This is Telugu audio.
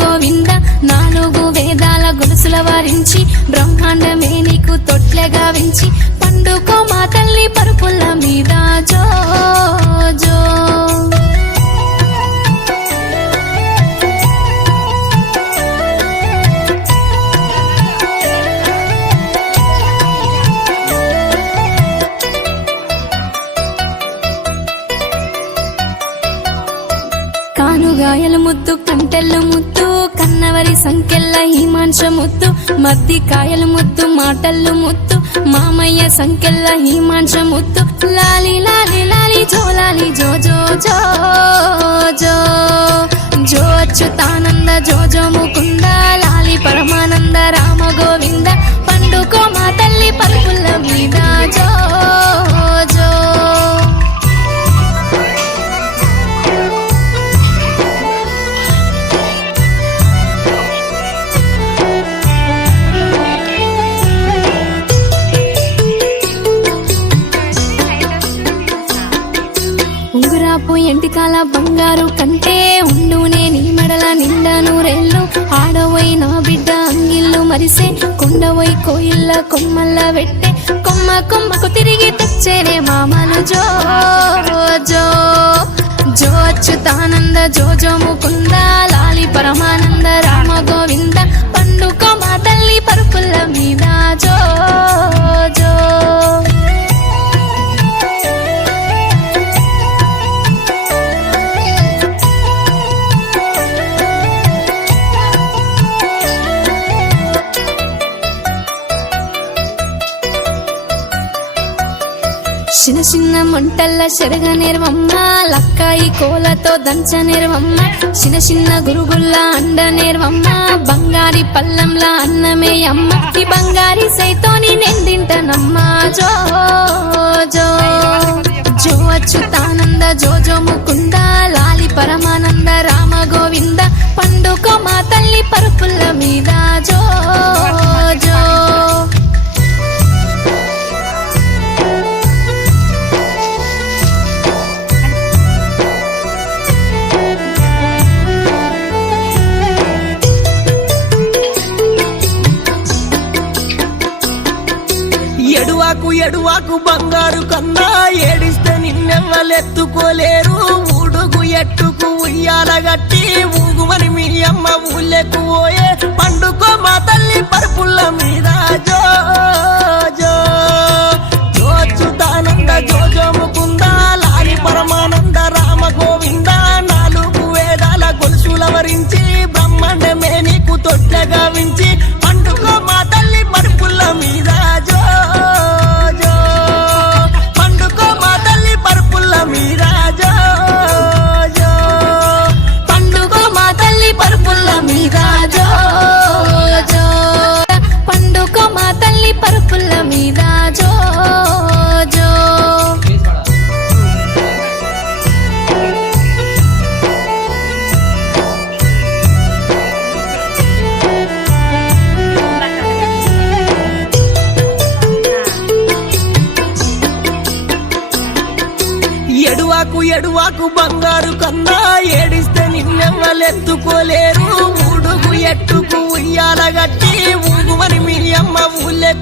గోవింద నాలుగు వేదాల గొలుసుల వారించి బ్రహ్మాండమే నీకు తొట్లెగా వించి పండుకో మా తల్లి పరుపుల మీద జో జో కానుగాయల ముద్దు కంటెల్లు ముద్దు కన్నవరి సంకెళ్ళ హిమాంశ ముద్దు మద్ది కాయల ముద్దు మాటల్లు ముద్దు మామయ్య సంకెళ్ళ హిమాంశ ముద్దు లాలి లాలి లాలి జోలాలి జో జో జో జో జో అచ్యుతానంద జో జో ముకుంద లాలి పరమానంద రామ గోవింద పండుకో మా తల్లి పరుపుల మీద జో జో ఉంగురాపు ఎంటికాల బంగారు కంటే ఉండునే నీ మెడల నిండా నూరెళ్ళు ఆడవోయి నా బిడ్డ అంగిళ్ళు మరిసే కొండవోయి కోయిల్ల కొమ్మల్ల పెట్టే కొమ్మ కొమ్మకు తిరిగి తెచ్చేనే మామను జో జో జో అచ్యుతానంద జో జో ముకుంద లాలి పరమానంద రామ గోవింద పండుకో మా తల్లి పరుపుల మీద జో జో చిన్న చిన్న మంటల్ల చెరగ నేర్వమ్మ లక్కాయి కోలతో దంచ నేర్వమ్మ చిన్న చిన్న గురుగుల్ల అండ నేర్వమ్మ బంగారి పల్లంల అన్నమే అమ్మ ఈ బంగారి సైతోని నిందింటనమ్మ జో జో జో అచ్యుతానంద జో జో ముకుంద లాలి పరమానంద రామ గోవింద పండుకో మా తల్లి పరుపుల మీద జో జో ఎడువాకు బంగారు కన్నా ఏడిస్తే నిన్నెవ్వలెత్తుకోలేరు ఊడుగు ఎట్టుకు ఉయ్యాల గట్టి ఊగుమని మీ అమ్మ ఊళ్ళెకు పోయే పండుకో మా తల్లి పరుపుల మీద జో జో జో అచ్యుతానంద జో జో ముకుంద లాలి పరమానంద రామ గోవింద నాలుగు వేదాల గొలుసుల వరించి బ్రహ్మాండమే నీకు తొట్లగా వించి పండుకో మా తల్లి పరుపుల మీద జో ఎడువాకు బంగారు కన్నా ఏడిస్తే నిన్నెవ్వలెత్తుకోలేరు ఊడుగు ఎట్టుకు ఉయ్యాల గట్టి ఊగుమని మీ అమ్మ ఊళ్ళెకు